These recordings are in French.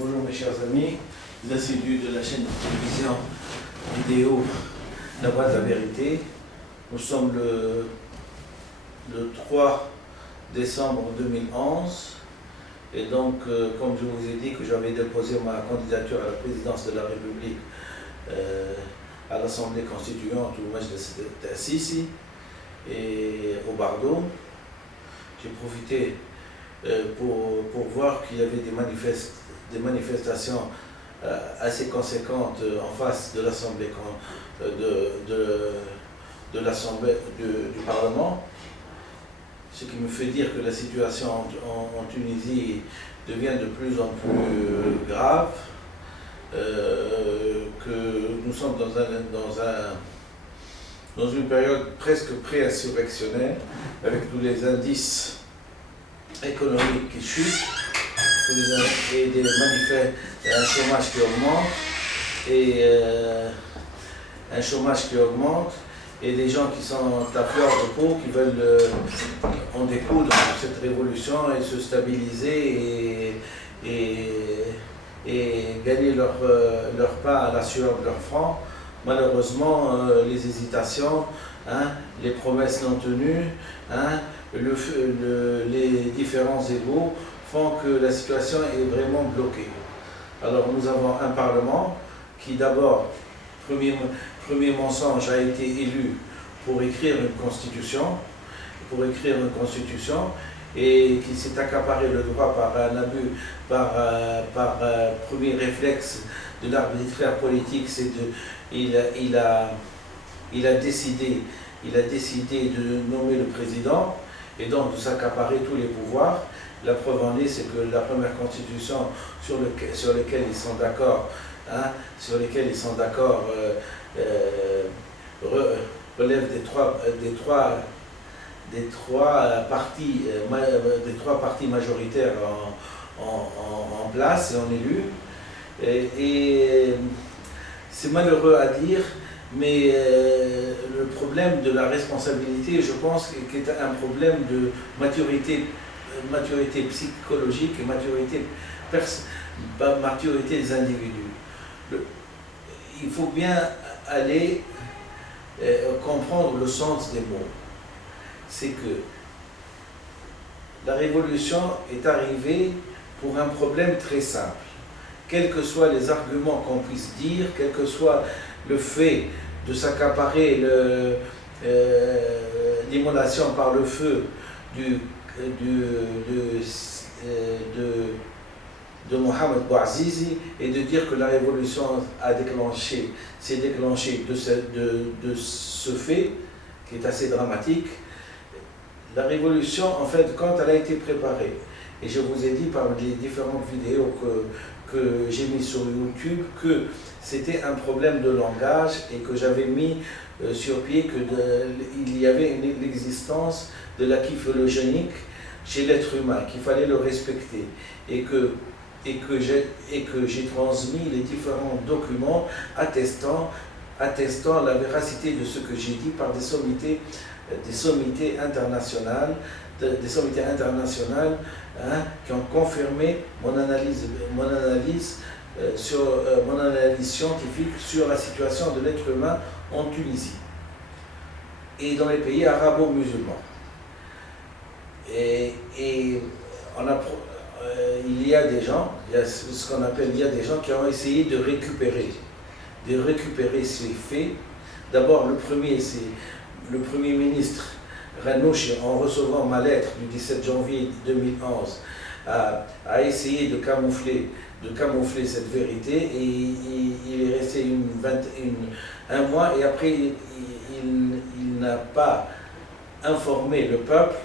Bonjour mes chers amis, les assidus de la chaîne de télévision vidéo La Voix de la Vérité. Nous sommes le 3 décembre 2011 et donc comme je vous ai dit que j'avais déposé ma candidature à la présidence de la République à l'Assemblée constituante au Majlis Tassisi et au Bardo, j'ai profité pour voir qu'il y avait des manifestations assez conséquentes en face de l'Assemblée du Parlement, ce qui me fait dire que la situation en Tunisie devient de plus en plus grave, que nous sommes dans une période presque pré-insurrectionnelle, avec tous les indices économiques qui chutent, et un chômage qui augmente, et des gens qui sont à fleur de peau, qui veulent en découdre de cette révolution et se stabiliser et gagner leur pain à la sueur de leur front. Malheureusement, les hésitations, les promesses non tenues, les différents égos font que la situation est vraiment bloquée. Alors nous avons un Parlement qui d'abord, premier mensonge, a été élu pour écrire une constitution, et qui s'est accaparé le droit par un abus, par premier réflexe de l'arbitraire politique, il a décidé de nommer le président et donc de s'accaparer tous les pouvoirs. La preuve en est, c'est que la première constitution sur laquelle ils sont d'accord, relève des trois partis majoritaires en place et en élus. Et c'est malheureux à dire, mais le problème de la responsabilité, je pense, qu'il est un problème de maturité psychologique et maturité des individus. Il faut bien aller comprendre le sens des mots. C'est que la révolution est arrivée pour un problème très simple. Quels que soient les arguments qu'on puisse dire, quel que soit le fait de s'accaparer l'immolation par le feu de Mohamed Bouazizi, et de dire que la révolution s'est déclenchée de ce fait, qui est assez dramatique. La révolution, en fait, quand elle a été préparée, et je vous ai dit par les différentes vidéos que j'ai mises sur YouTube que c'était un problème de langage et que j'avais mis sur pied qu'il y avait l'existence de l'acquis phylogénique chez l'être humain, qu'il fallait le respecter, et que j'ai transmis les différents documents attestant la véracité de ce que j'ai dit par des sommités internationales, qui ont confirmé mon analyse scientifique sur la situation de l'être humain en Tunisie et dans les pays arabo-musulmans. Et il y a des gens qui ont essayé de récupérer ces faits. D'abord, le premier, c'est le Premier ministre Ranouchi, en recevant ma lettre du 17 janvier 2011, a essayé de camoufler cette vérité, et il est resté un mois, et après il n'a pas informé le peuple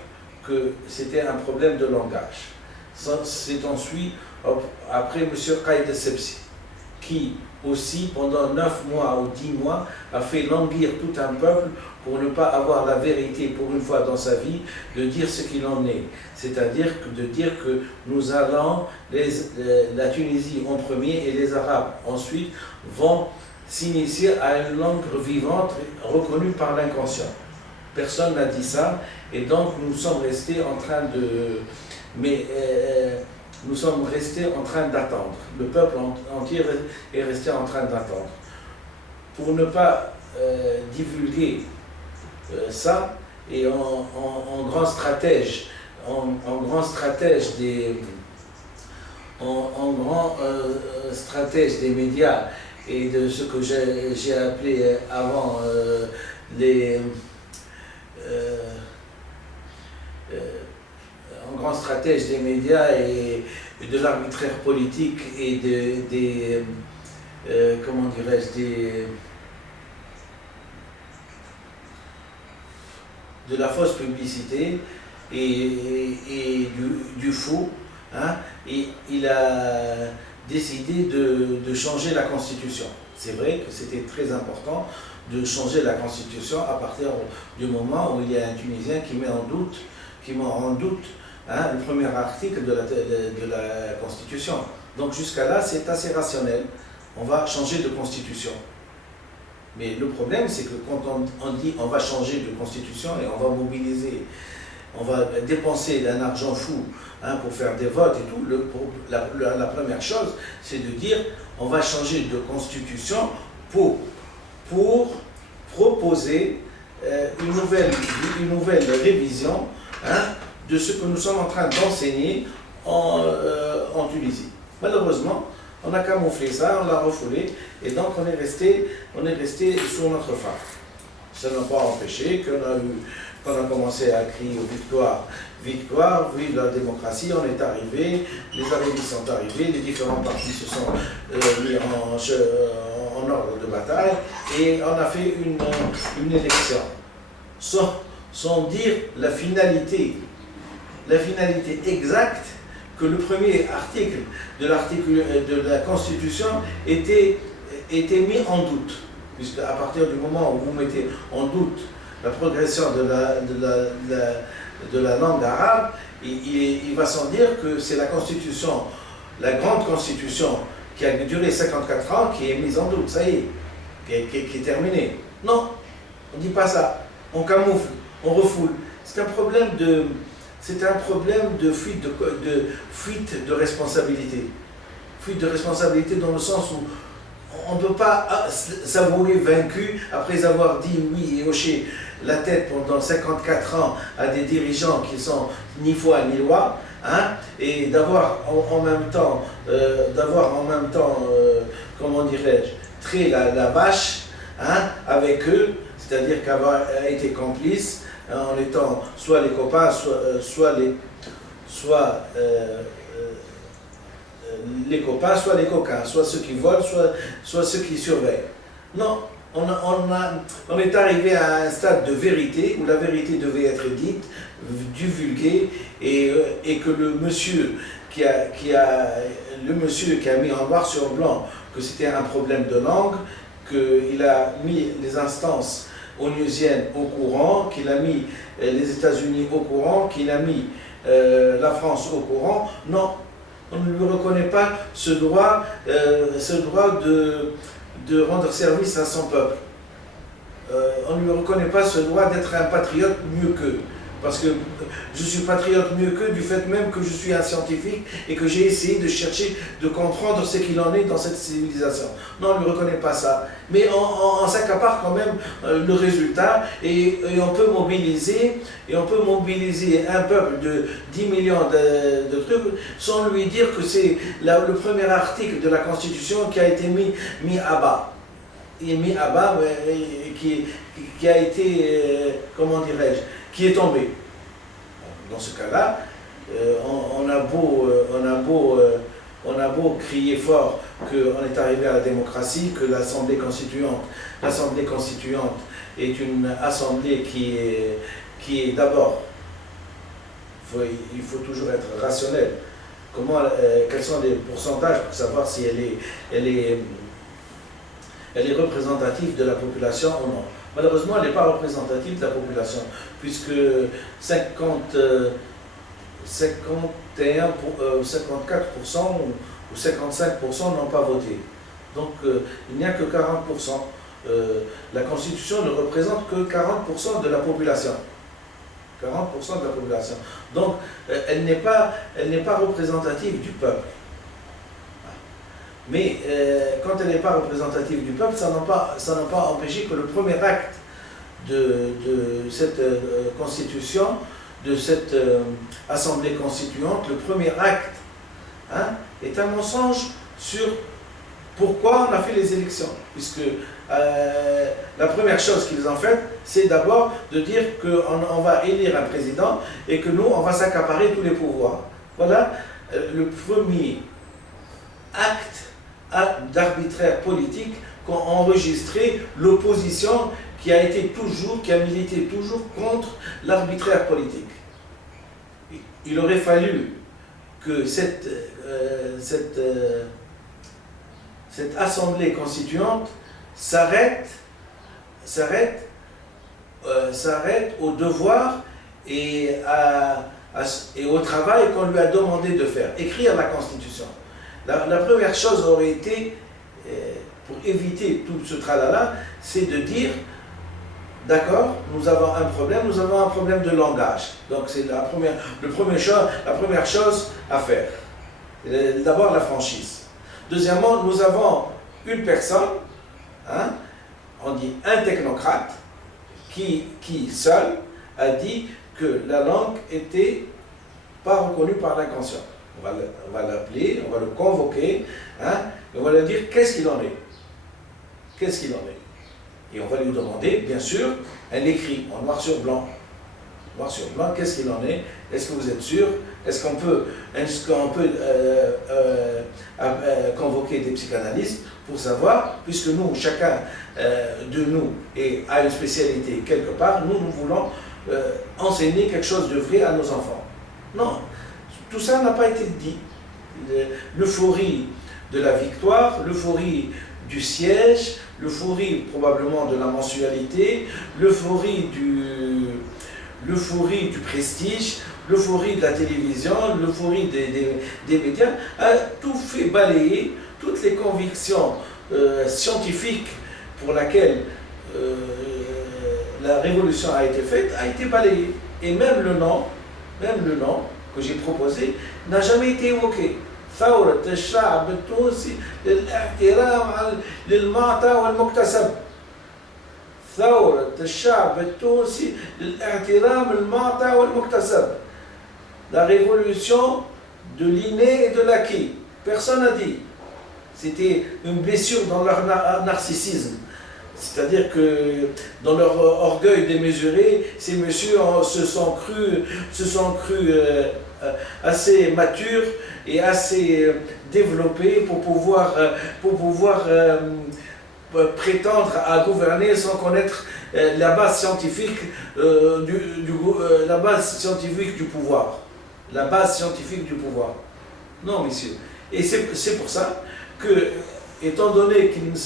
que c'était un problème de langage. C'est ensuite, après M. Qaïd Essebsi, qui aussi pendant 9 mois ou 10 mois a fait languir tout un peuple pour ne pas avoir la vérité pour une fois dans sa vie, de dire ce qu'il en est. C'est-à-dire de dire que nous allons, la Tunisie en premier et les Arabes ensuite, vont s'initier à une langue vivante reconnue par l'inconscient. Personne n'a dit ça, et donc nous sommes restés en train de... Mais nous sommes restés en train d'attendre. Le peuple entier est resté en train d'attendre. Pour ne pas divulguer ça, et en grand stratège, en grand stratège des médias et de ce que j'ai appelé avant en grand stratège des médias et de l'arbitraire politique et comment dirais-je, de la fausse publicité et du faux, hein, et il a décidé de changer la Constitution. C'est vrai que c'était très important de changer la Constitution à partir du moment où il y a un Tunisien qui met en doute hein, le premier article de la Constitution. Donc jusqu'à là, c'est assez rationnel. On va changer de Constitution. Mais le problème, c'est que quand on dit on va changer de Constitution et on va mobiliser, on va dépenser un argent fou hein, pour faire des votes et tout, la première chose, c'est de dire on va changer de Constitution pour proposer une nouvelle révision hein, de ce que nous sommes en train d'enseigner en Tunisie. Malheureusement, on a camouflé ça, on l'a refoulé, et donc on est resté sur notre faim. Ça n'a pas empêché qu'on a commencé à crier victoire, victoire, vive la démocratie, on est arrivé, les arrivistes sont arrivés, les différents partis se sont mis en ordre de bataille, et on a fait une élection, sans dire la finalité exacte que le premier article de la Constitution était mis en doute, puisque à partir du moment où vous mettez en doute la progression de la langue arabe, il va sans dire que c'est la Constitution, la grande Constitution qui a duré 54 ans, qui est mise en doute, ça y est, qui est terminée. Non, on ne dit pas ça, on camoufle, on refoule. C'est un problème de fuite de responsabilité. Fuite de responsabilité dans le sens où on ne peut pas s'avouer vaincu après avoir dit oui et hoché la tête pendant 54 ans à des dirigeants qui sont ni foi ni loi, hein, et d'avoir en même temps, comment dirais-je, trait la vache hein, avec eux, c'est-à-dire qu'avoir été complice en étant soit les copains, soit les copains, soit les coquins, soit ceux qui volent, soit ceux qui surveillent. Non, on est arrivé à un stade de vérité où la vérité devait être dite, divulguée, et que le monsieur qui a mis en noir sur blanc que c'était un problème de langue, qu'il a mis les instances onusiennes au courant, qu'il a mis les États-Unis au courant, qu'il a mis la France au courant. Non, on ne lui reconnaît pas ce droit de rendre service à son peuple. On ne lui reconnaît pas ce droit d'être un patriote mieux qu'eux. Parce que je suis patriote mieux qu'eux du fait même que je suis un scientifique et que j'ai essayé de chercher, de comprendre ce qu'il en est dans cette civilisation. Non, on ne lui reconnaît pas ça. Mais on s'accapare quand même le résultat et on peut mobiliser un peuple de 10 millions de trucs sans lui dire que c'est le premier article de la Constitution qui a été mis à bas. Il est mis à bas, qui a été, comment dirais-je, qui est tombé. Dans ce cas-là, on a beau crier fort qu'on est arrivé à la démocratie, que l'Assemblée constituante est une assemblée qui est d'abord, il faut toujours être rationnel. Quels sont les pourcentages pour savoir si elle est représentative de la population ou non. Malheureusement, elle n'est pas représentative de la population, puisque 54% ou 55% n'ont pas voté. Donc, il n'y a que 40%. La Constitution ne représente que 40% de la population. 40% de la population. Donc, elle n'est pas représentative du peuple. Mais quand elle n'est pas représentative du peuple, ça n'a pas empêché que le premier acte de cette constitution, de cette assemblée constituante, le premier acte est un mensonge sur pourquoi on a fait les élections. Puisque la première chose qu'ils ont faite, c'est d'abord de dire qu'on va élire un président et que nous, on va s'accaparer tous les pouvoirs. Voilà le premier acte d'arbitraire politique qu'ont enregistré l'opposition qui a milité toujours contre l'arbitraire politique. Il aurait fallu que cette assemblée constituante s'arrête au devoir et au travail qu'on lui a demandé de faire, écrire la Constitution. La première chose aurait été, pour éviter tout ce tralala, c'est de dire, d'accord, nous avons un problème de langage. Donc c'est la première chose à faire. D'abord la franchise. Deuxièmement, nous avons une personne, on dit un technocrate, qui seul a dit que la langue n'était pas reconnue par l'inconscient. On va l'appeler, on va le convoquer, et on va lui dire qu'est-ce qu'il en est. Qu'est-ce qu'il en est. Et on va lui demander, bien sûr, un écrit en noir sur blanc. Noir sur blanc, qu'est-ce qu'il en est? Est-ce que vous êtes sûr? Est-ce qu'on peut convoquer des psychanalystes pour savoir, puisque nous, chacun de nous a une spécialité quelque part, nous voulons enseigner quelque chose de vrai à nos enfants. Non, tout ça n'a pas été dit. L'euphorie de la victoire, l'euphorie du siège, l'euphorie probablement de la mensualité, l'euphorie du prestige, l'euphorie de la télévision, l'euphorie des médias, a tout fait balayer toutes les convictions scientifiques pour lesquelles la révolution a été faite, a été balayée. Et même le nom que j'ai proposé n'a jamais été évoqué. ثورة الشعب التونسي للاحترام للمعطى والمكتسب. ثورة الشعب التونسي للاحترام المعطى والمكتسب. La révolution de l'inné et de l'acquis. Personne n'a dit. C'était une blessure dans leur narcissisme. C'est-à-dire que dans leur orgueil démesuré, ces messieurs se sont crus assez matures et assez développés pour pouvoir prétendre à gouverner sans connaître la base scientifique la base scientifique du pouvoir. La base scientifique du pouvoir. Non, messieurs. Et c'est pour ça que, étant donné qu'ils ne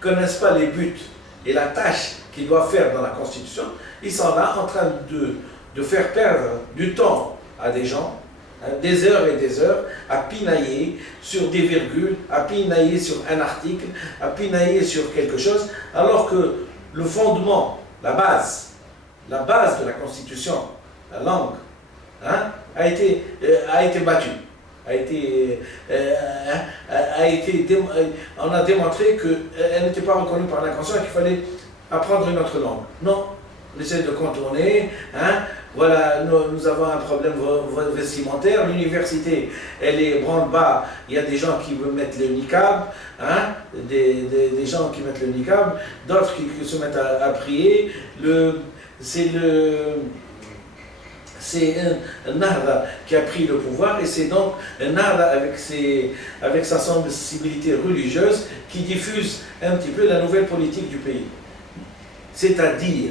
connaissent pas les buts et la tâche qu'ils doivent faire dans la Constitution, ils sont là en train de faire perdre du temps à des gens, des heures et des heures, à pinailler sur des virgules, à pinailler sur un article, à pinailler sur quelque chose, alors que le fondement, la base de la Constitution, la langue, a été battue. On a démontré qu'elle n'était pas reconnue par l'inconscient et qu'il fallait apprendre une autre langue. Non, on essaie de contourner. Voilà, nous avons un problème vestimentaire. L'université, elle est branle-bas. Il y a des gens qui veulent mettre le niqab, des gens qui mettent le niqab, d'autres qui se mettent à prier. C'est un Nahda qui a pris le pouvoir et c'est donc un Nahda avec sa sensibilité religieuse qui diffuse un petit peu la nouvelle politique du pays. C'est-à-dire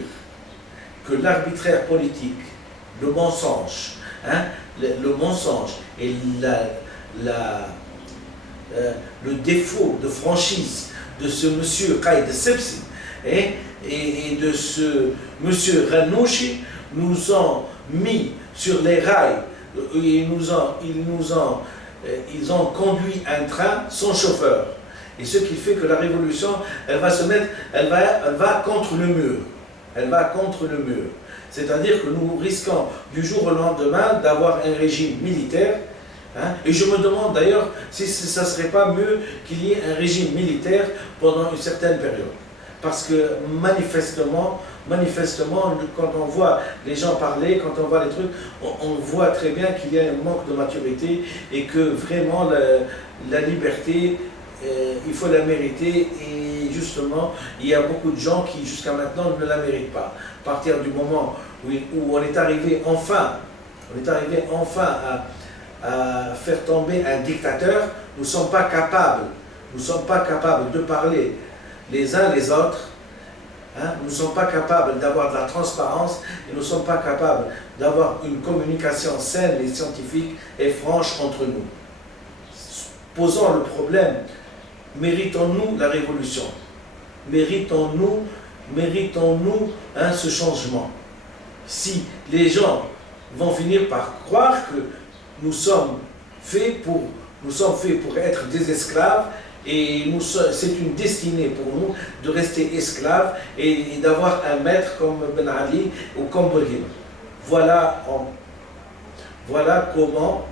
que l'arbitraire politique, le mensonge et le défaut de franchise de ce monsieur Qaïd Sebsi et de ce monsieur Ranouchi nous ont mis sur les rails, ils ont conduit un train sans chauffeur. Et ce qui fait que la révolution, elle va contre le mur. Elle va contre le mur. C'est-à-dire que nous risquons du jour au lendemain d'avoir un régime militaire. Hein, et je me demande d'ailleurs si ça ne serait pas mieux qu'il y ait un régime militaire pendant une certaine période. Parce que manifestement, quand on voit les gens parler, quand on voit les trucs, on voit très bien qu'il y a un manque de maturité et que vraiment la liberté, il faut la mériter. Et justement, il y a beaucoup de gens qui jusqu'à maintenant ne la méritent pas. À partir du moment où on est arrivé enfin à faire tomber un dictateur, nous ne sommes pas capables de parler les uns les autres, hein, nous ne sommes pas capables d'avoir de la transparence et nous ne sommes pas capables d'avoir une communication saine et scientifique et franche entre nous. Posons le problème, méritons-nous la révolution? Méritons-nous ce changement? Si les gens vont finir par croire que nous sommes faits pour être des esclaves et c'est une destinée pour nous de rester esclaves et d'avoir un maître comme Ben Ali ou comme Bourguiba. Voilà comment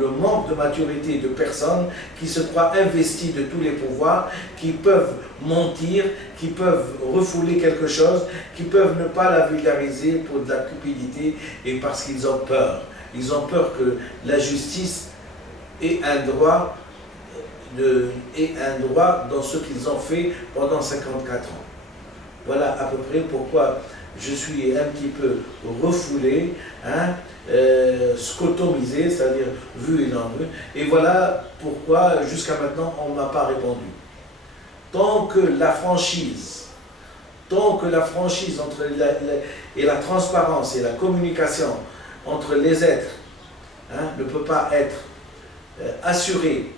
le manque de maturité de personnes qui se croient investies de tous les pouvoirs, qui peuvent mentir, qui peuvent refouler quelque chose, qui peuvent ne pas la vulgariser pour de la cupidité et parce qu'ils ont peur. Ils ont peur que la justice ait un droit dans ce qu'ils ont fait pendant 54 ans. Voilà à peu près pourquoi je suis un petit peu refoulé, hein, scotomisé, c'est-à-dire vu et non vu. Et voilà pourquoi jusqu'à maintenant on ne m'a pas répondu. Tant que la franchise entre et la transparence et la communication entre les êtres, hein, ne peut pas être assurée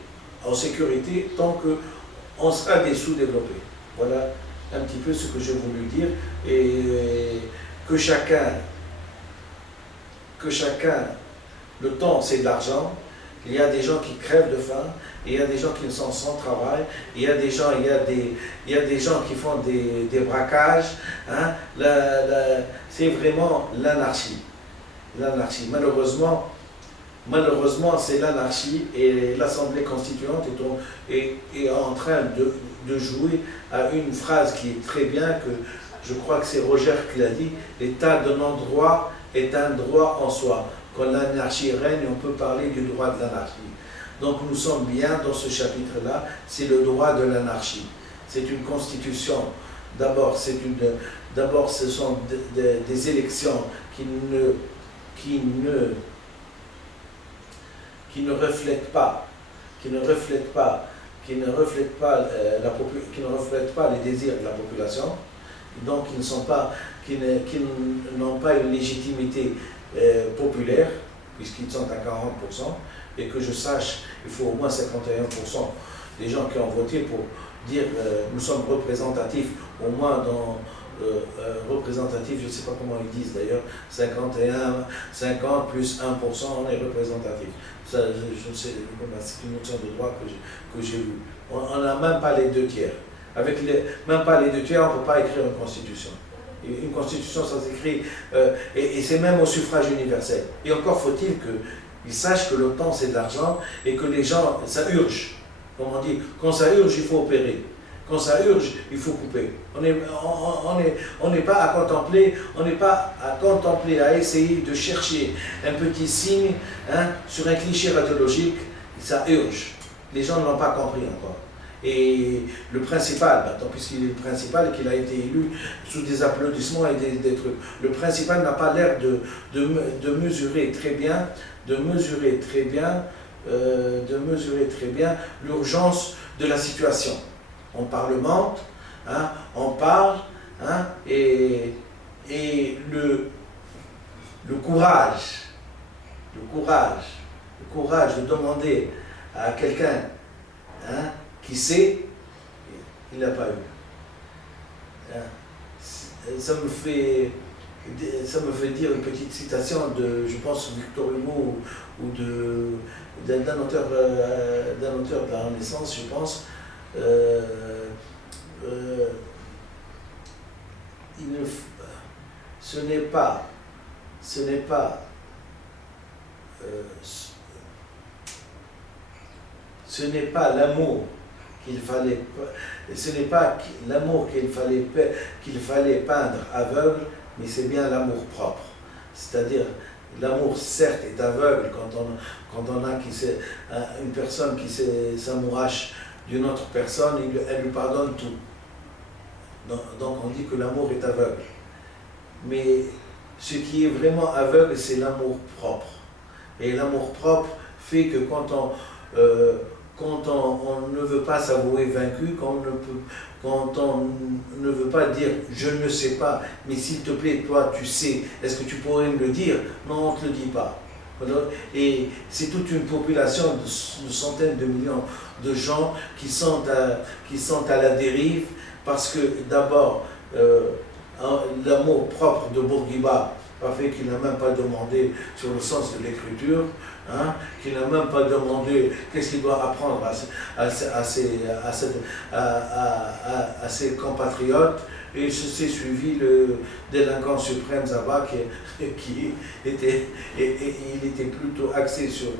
en sécurité tant qu'on sera des sous-développés. Voilà un petit peu ce que j'ai voulu dire et que chacun, le temps c'est de l'argent, il y a des gens qui crèvent de faim, il y a des gens qui sont sans travail, il y a des gens qui font des braquages, hein, c'est vraiment l'anarchie. L'anarchie. Malheureusement, c'est l'anarchie et l'Assemblée constituante est en train de jouer à une phrase qui est très bien, que je crois que c'est Roger qui l'a dit, l'état de non-droit est un droit en soi. Quand l'anarchie règne, on peut parler du droit de l'anarchie. Donc nous sommes bien dans ce chapitre-là, c'est le droit de l'anarchie. C'est une constitution. D'abord, ce sont des élections qui ne reflètent pas les désirs de la population, donc qui n'ont pas une légitimité populaire, puisqu'ils sont à 40%, et que je sache, il faut au moins 51% des gens qui ont voté pour dire nous sommes représentatifs, au moins dans représentatif, je ne sais pas comment ils disent d'ailleurs, 50 plus 1%, on est représentatif. Ça, je ne sais, c'est une notion de droit que j'ai vue. On n'a même pas les 2 tiers. Même pas les 2 tiers, on ne peut pas écrire une constitution. Une constitution, ça s'écrit, et c'est même au suffrage universel. Et encore faut-il qu'ils sachent que le temps c'est de l'argent et que les gens, ça urge. Comme on dit, quand ça urge, il faut opérer. Quand ça urge, il faut couper. On n'est pas à contempler, à essayer de chercher un petit signe, hein, sur un cliché radiologique. Ça urge. Les gens ne l'ont pas compris encore. Et le principal, puisqu'il est le principal et qu'il a été élu sous des applaudissements et des trucs, le principal n'a pas l'air de mesurer très bien l'urgence de la situation. On parlemente, hein, on parle, hein, et le courage de demander à quelqu'un, hein, qui sait, il n'a pas eu. Hein. Ça me fait dire une petite citation de, je pense, Victor Hugo ou d'un auteur de la Renaissance, je pense. ce n'est pas l'amour ce n'est pas l'amour qu'il fallait peindre aveugle, mais c'est bien l'amour propre. C'est-à-dire, l'amour certes est aveugle quand on a une personne qui s'amourache d'une autre personne, elle lui pardonne tout. Donc on dit que l'amour est aveugle. Mais ce qui est vraiment aveugle, c'est l'amour propre. Et l'amour propre fait que quand on ne veut pas s'avouer vaincu, quand on ne veut pas dire « je ne sais pas, mais s'il te plaît, toi tu sais, est-ce que tu pourrais me le dire ?» Non, on ne te le dit pas. Et c'est toute une population de centaines de millions de gens qui sont à la dérive parce que d'abord, l'amour propre de Bourguiba a fait qu'il n'a même pas demandé sur le sens de l'écriture, hein, qu'il n'a même pas demandé qu'est-ce qu'il doit apprendre à ses compatriotes, et s'est suivi le délinquant suprême Zaba qui était, il était plutôt axé sur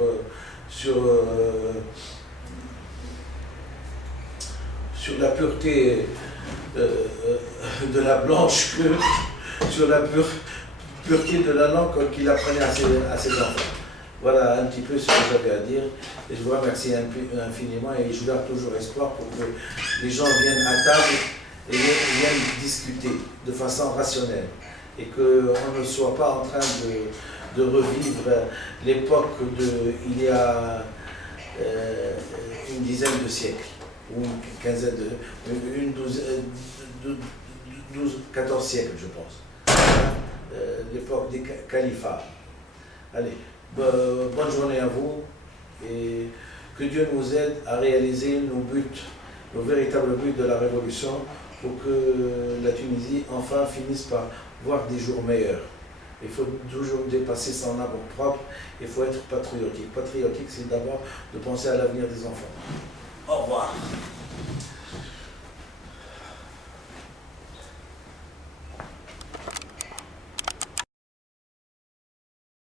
la pureté de la blanche que sur la pureté de la langue qu'il apprenait à ses enfants. Voilà un petit peu ce que j'avais à dire. Et je vous remercie infiniment et je garde toujours espoir pour que les gens viennent à table et viennent discuter de façon rationnelle. Et qu'on ne soit pas en train de revivre l'époque il y a une dizaine de siècles, ou une quinzaine une douzaine, 14 siècles, je pense. L'époque des califats. Allez, bonne journée à vous et que Dieu nous aide à réaliser nos véritables buts de la révolution pour que la Tunisie enfin finisse par voir des jours meilleurs. Il faut toujours dépasser son amour propre, il faut être patriotique. Patriotique, c'est d'abord de penser à l'avenir des enfants. Au revoir.